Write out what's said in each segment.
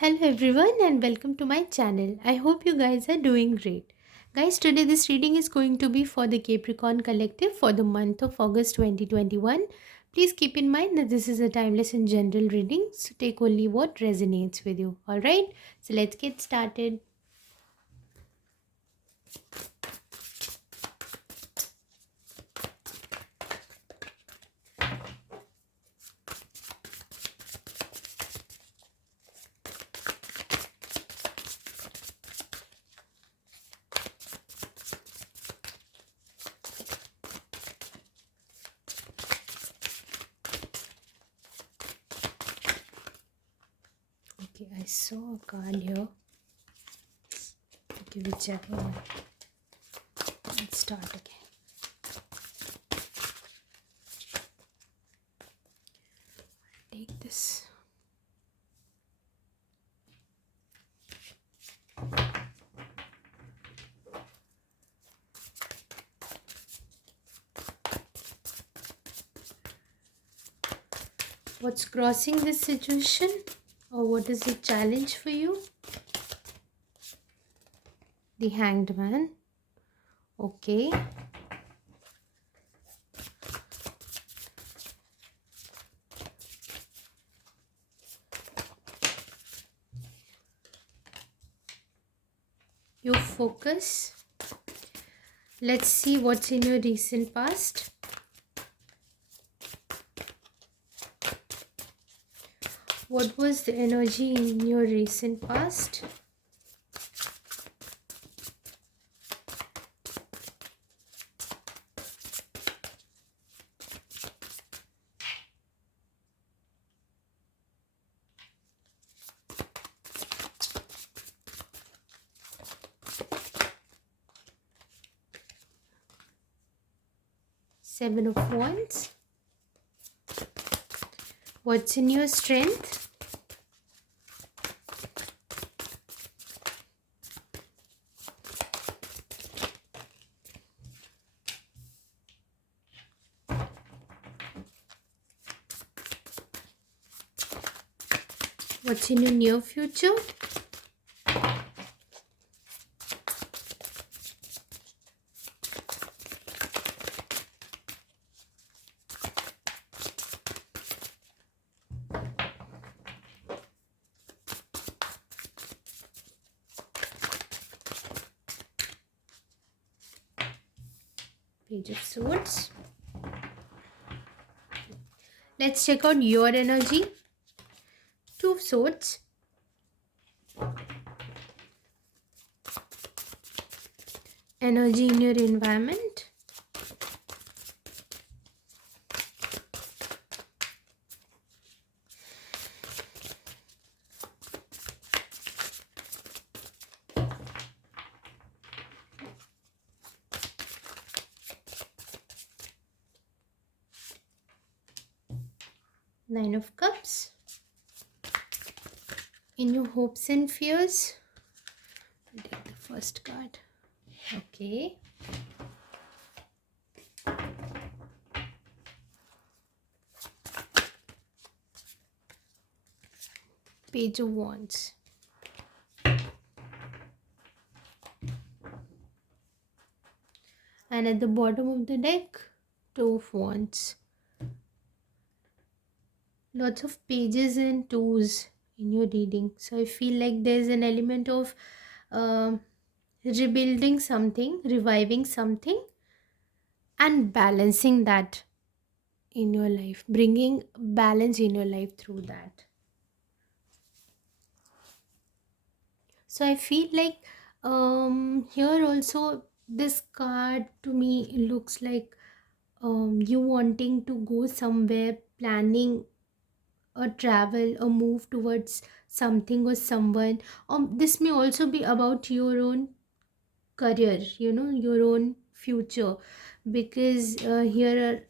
Hello everyone and welcome to my channel. I hope you guys are doing great. Guys, today this reading is going to be for the Capricorn Collective for the month of August 2021. Please keep in mind that this is a timeless and general reading, so take only what resonates with you. Alright, so let's get started. Okay, I saw a card here. Okay, whichever one. Let's start again. Take this. What's crossing this situation? Or what is the challenge for you? The Hanged Man. Okay. You focus. Let's see what's in your recent past. What was the energy in your recent past? Seven of Wands. What's in your strength? What's in your near future? Page of Swords. Let's check out your energy. Two of Swords. Energy in your environment. Nine of Cups. In your hopes and fears. I'll take the first card. Okay. Page of Wands. And at the bottom of the deck, Two of Wands. Lots of pages and twos in your reading. So I feel like there's an element of um rebuilding something, reviving something, and balancing that in your life, bringing balance in your life through that. So I feel like here also this card to me looks like you wanting to go somewhere, planning a travel, a move towards something or someone. This may also be about your own career, your own future, because here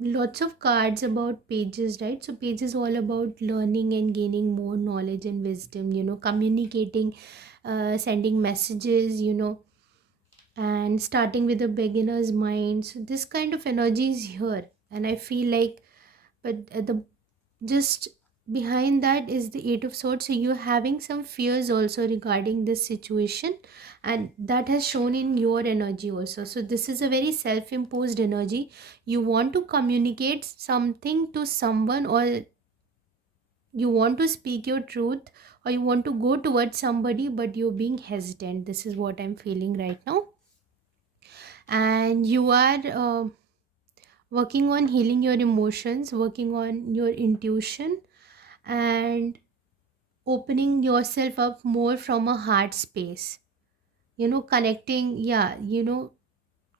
lots of cards about pages, right? So pages all about learning and gaining more knowledge and wisdom, communicating, sending messages, and starting with a beginner's mind. So this kind of energy is here, and I feel like, but the just behind that is the Eight of Swords. So you're having some fears also regarding this situation, and that has shown in your energy also. So this is a very self-imposed energy. You want to communicate something to someone, or you want to speak your truth, or you want to go towards somebody, but you're being hesitant. This is what I'm feeling right now. And you are working on healing your emotions, working on your intuition, and opening yourself up more from a heart space. Connecting, yeah,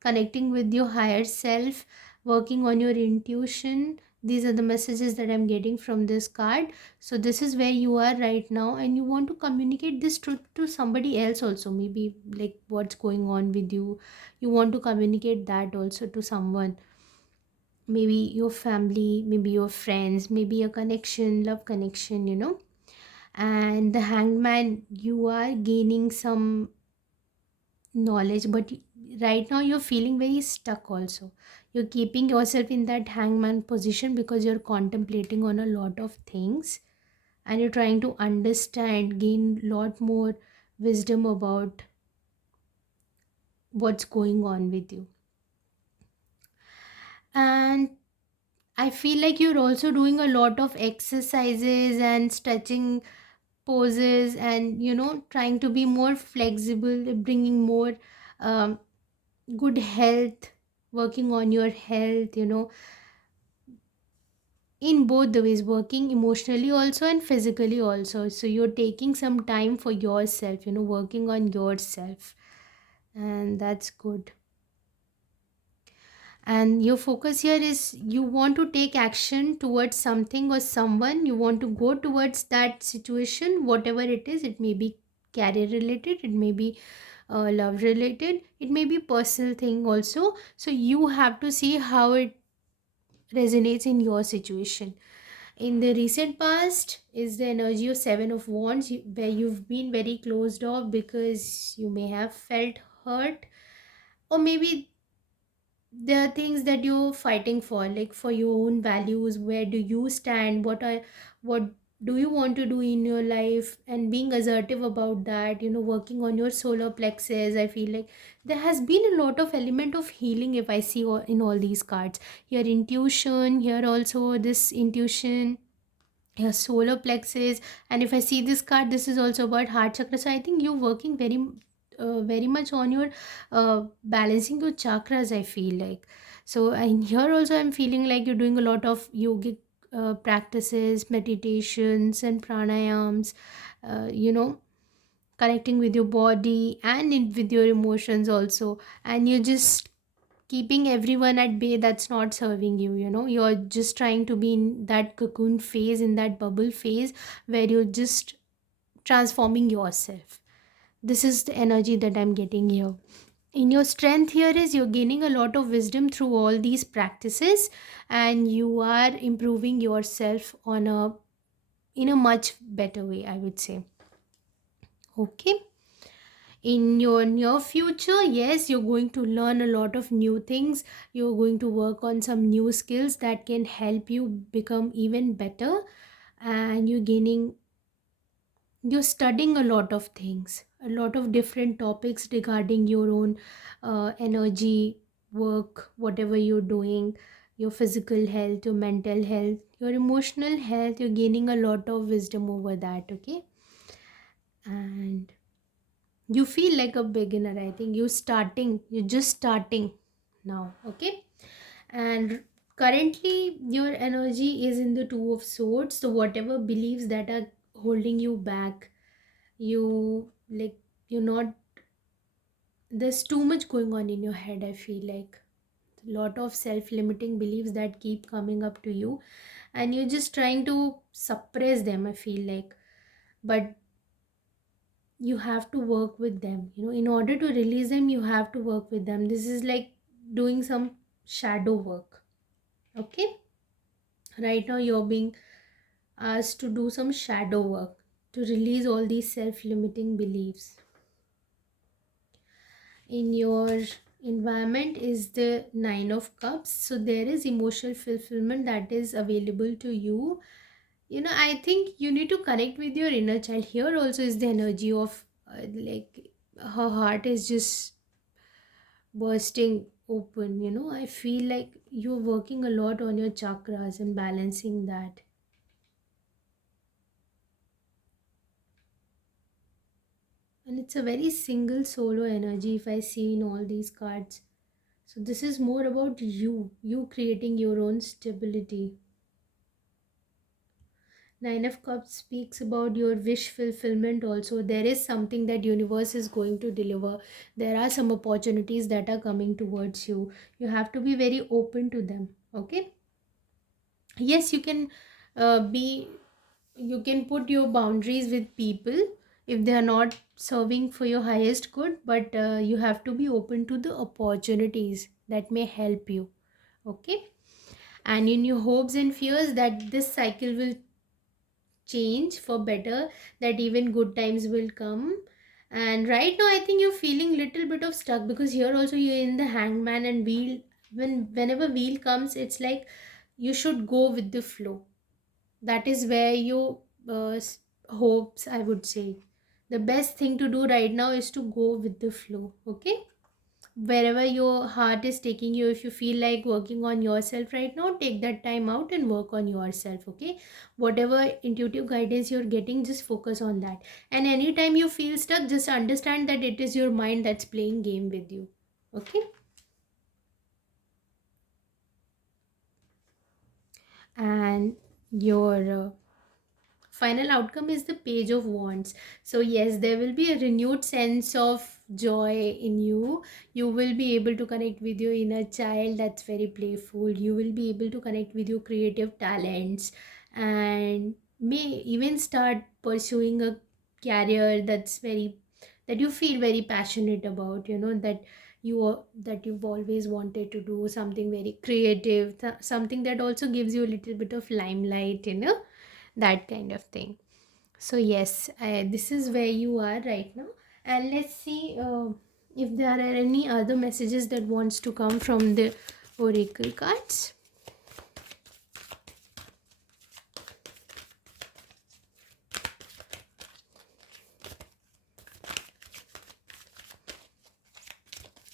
connecting with your higher self, working on your intuition. These are the messages that I'm getting from this card. So this is where you are right now, and you want to communicate this truth to somebody else also. Maybe like what's going on with you, you want to communicate that also to someone. Maybe your family, maybe your friends, maybe a connection, love connection. And the Hanged Man, you are gaining some knowledge, but right now you're feeling very stuck also. You're keeping yourself in that hangman position because you're contemplating on a lot of things, and you're trying to understand, gain lot more wisdom about what's going on with you. And I feel like you're also doing a lot of exercises and stretching poses, and trying to be more flexible, bringing more um, good health, working on your health, in both the ways, working emotionally also and physically also. So you're taking some time for yourself, working on yourself, and that's good. And your focus here is you want to take action towards something or someone. You want to go towards that situation, whatever it is. It may be career related, it may be love related, it may be personal thing also. So you have to see how it resonates in your situation. In the recent past is the energy of Seven of Wands, where you've been very closed off because you may have felt hurt, or maybe there are things that you're fighting for, like for your own values. Where do you stand? What do you want to do in your life, and being assertive about that, working on your solar plexus. I feel like there has been a lot of element of healing, if I see in all these cards. Your intuition here also, this intuition, your solar plexus. And if I see this card, this is also about heart chakra. So I think you're working very much on your balancing your chakras, I feel like. So, and here also I'm feeling like you're doing a lot of yogic practices, meditations and pranayams, uh, connecting with your body and with your emotions also. And you're just keeping everyone at bay that's not serving you. You're just trying to be in that cocoon phase, in that bubble phase, where you're just transforming yourself. This is the energy that I'm getting here. In your strength here is you're gaining a lot of wisdom through all these practices, and you are improving yourself on a in a much better way, I would say. Okay. In your near future, yes, you're going to learn a lot of new things. You're going to work on some new skills that can help you become even better. And you're studying a lot of things, a lot of different topics regarding your own energy, work, whatever you're doing, your physical health, your mental health, your emotional health. You're gaining a lot of wisdom over that. Okay. And you feel like a beginner. I think you're just starting now. Okay. And currently your energy is in the Two of Swords. So whatever beliefs that are holding you back, you like, you're not, there's too much going on in your head. I feel like a lot of self-limiting beliefs that keep coming up to you, and you're just trying to suppress them, I feel like. But you have to work with them, in order to release them. You have to work with them. This is like doing some shadow work. Okay. Right now you're being asked to do some shadow work to release all these self-limiting beliefs. In your environment is the Nine of Cups. So there is emotional fulfillment that is available to you. I think you need to connect with your inner child. Here also is the energy of like her heart is just bursting open. I feel like you're working a lot on your chakras and balancing that. And it's a very single solo energy if I see in all these cards. So this is more about you creating your own stability. Nine of Cups speaks about your wish fulfillment also. There is something that universe is going to deliver. There are some opportunities that are coming towards you. You have to be very open to them. Okay? Yes, be you can put your boundaries with people if they are not serving for your highest good, but you have to be open to the opportunities that may help you. Okay? And in your hopes and fears that this cycle will change for better, that even good times will come. And right now I think you're feeling little bit of stuck, because here also you're in the hangman and wheel. Whenever wheel comes, it's like you should go with the flow. That is where your hopes, I would say, the best thing to do right now is to go with the flow. Okay, wherever your heart is taking you, if you feel like working on yourself right now, take that time out and work on yourself. Okay, whatever intuitive guidance you're getting, just focus on that. And anytime you feel stuck, just understand that it is your mind that's playing game with you. Okay. And your final outcome is the Page of Wands. So yes, there will be a renewed sense of joy in you. You will be able to connect with your inner child that's very playful. You will be able to connect with your creative talents, and may even start pursuing a career that you feel very passionate about. That you've always wanted to do something very creative, something that also gives you a little bit of limelight, that kind of thing. So yes, this is where you are right now. And let's see if there are any other messages that wants to come from the oracle cards.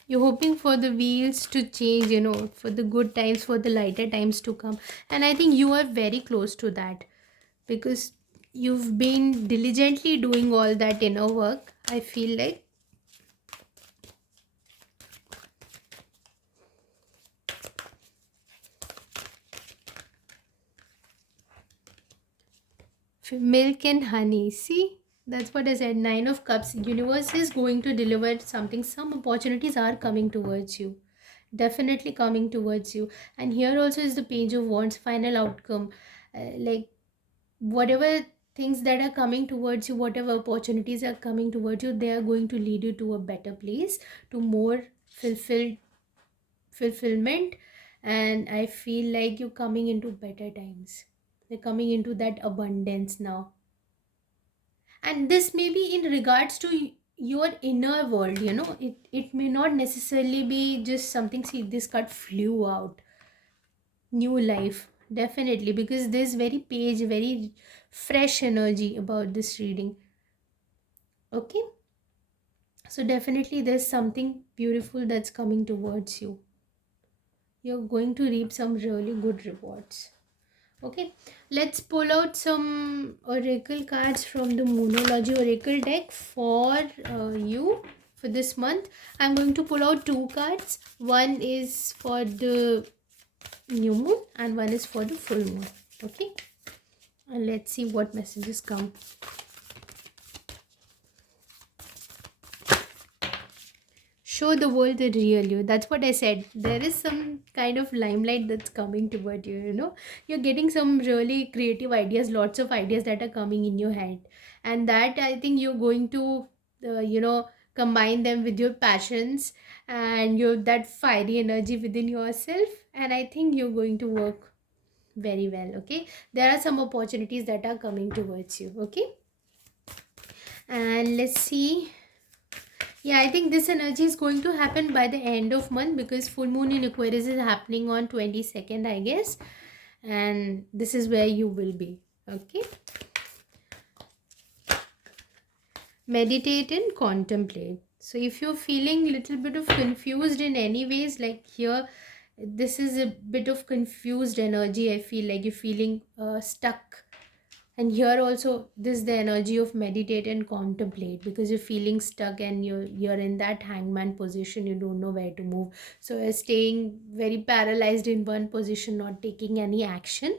You're hoping for the wheels to change, for the good times, for the lighter times to come. And I think you are very close to that, because you've been diligently doing all that inner work, I feel like. Milk and honey. See, that's what I said. Nine of Cups. Universe is going to deliver something. Some opportunities are coming towards you. Definitely coming towards you. And here also is the Page of Wands. Final outcome. Like whatever things that are coming towards you, whatever opportunities are coming towards you, they are going to lead you to a better place, to more fulfillment. And I feel like you're coming into better times. They're coming into that abundance now. And this may be in regards to your inner world. It may not necessarily be just something. See, this card flew out, new life, definitely, because there's very page, very fresh energy about this reading. Okay, so definitely there's something beautiful that's coming towards you. You're going to reap some really good rewards. Okay, let's pull out some oracle cards from the Moonology Oracle deck for you for this month. I'm going to pull out two cards. One is for the new moon and one is for the full moon. Okay, and let's see what messages come. Show the world the real you. That's what I said. There is some kind of limelight that's coming toward you. You're getting some really creative ideas, lots of ideas that are coming in your head, and that I think you're going to combine them with your passions and your that fiery energy within yourself, and I think you're going to work very well. Okay, there are some opportunities that are coming towards you. Okay, and let's see. Yeah, I think this energy is going to happen by the end of month, because full moon in Aquarius is happening on 22nd, I guess. And this is where you will be. Okay. Meditate and contemplate. So if you're feeling little bit of confused in any ways, like here, this is a bit of confused energy. I feel like you're feeling stuck. And here also, this is the energy of meditate and contemplate, because you're feeling stuck and you're in that hangman position. You don't know where to move. So you're staying very paralyzed in one position, not taking any action.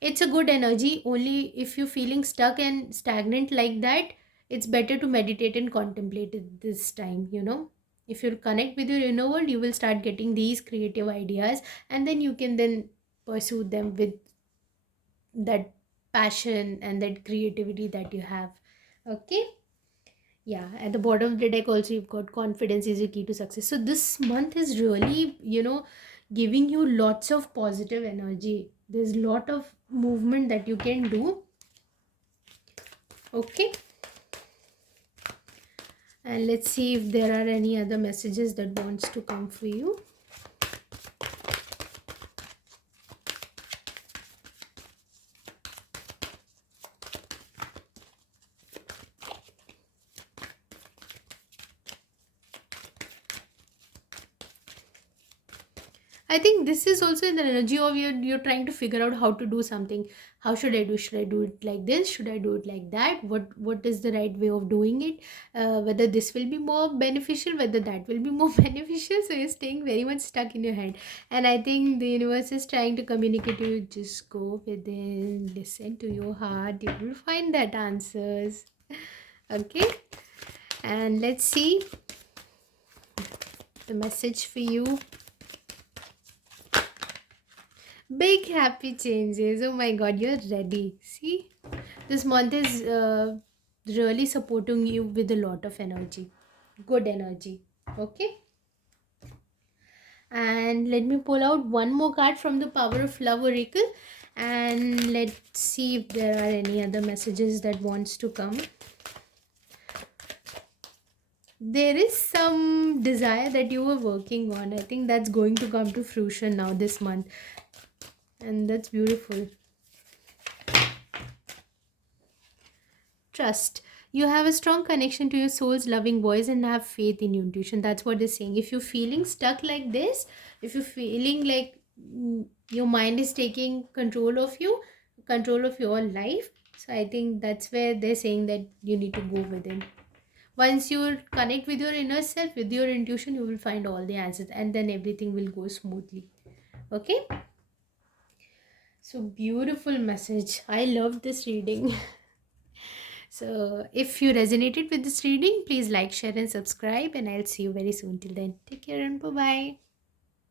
It's a good energy. Only if you're feeling stuck and stagnant like that, it's better to meditate and contemplate it this time. If you connect with your inner world, you will start getting these creative ideas, and then you can then pursue them with that passion and that creativity that you have. Okay. Yeah, at the bottom of the deck also you've got confidence is a key to success. So this month is really, giving you lots of positive energy. There's lot of movement that you can do. Okay. And let's see if there are any other messages that wants to come for you. I think this is also in the energy of you're trying to figure out how to do something. How should I do? Should I do it like this? Should I do it like that? What is the right way of doing it? Whether this will be more beneficial, whether that will be more beneficial. So you're staying very much stuck in your head. And I think the universe is trying to communicate to you. Just go within, listen to your heart. You will find that answers. Okay. And let's see the message for you. Big happy changes. Oh my god, you're ready. See, this month is really supporting you with a lot of energy, good energy. Okay, and let me pull out one more card from the Power of Love Oracle, and let's see if there are any other messages that wants to come. There is some desire that you were working on. I think that's going to come to fruition now this month, and that's beautiful. Trust. You have a strong connection to your soul's loving voice and have faith in your intuition. That's what they're saying. If you're feeling stuck like this, if you're feeling like your mind is taking control of you, control of your life, so I think that's where they're saying that you need to go within. Once you connect with your inner self, with your intuition, you will find all the answers, and then everything will go smoothly. Okay. So beautiful message. I love this reading. So, if you resonated with this reading, please like, share, and subscribe. And I'll see you very soon. Till then, take care and bye bye.